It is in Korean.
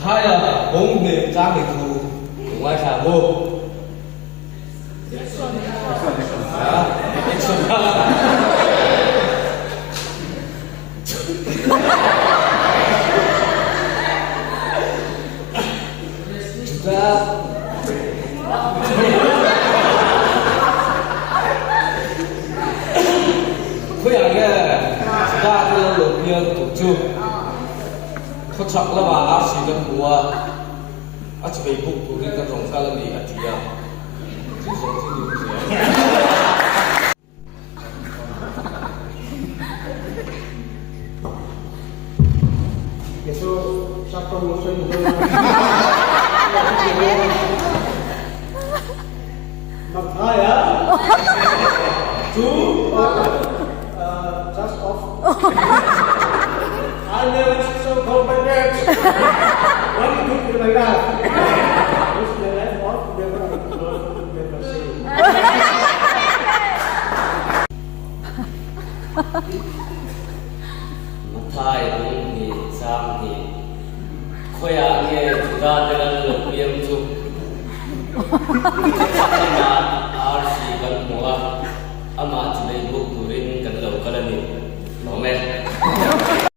Thay là bốn miền trang bị thù ngoài xã vô chúng ta 고향에 지다들 높이는 독주 포착라 바 아시는 부와 아침에 북 우리가 동사람이 아티야 지성진이 보세요. Besok siapa musuh itu? Makanya, just off. I never so confident. Why you do it like that? Just the left off, never see. Thay ini sampai koyangnya sudah dengan lebih yang cukup.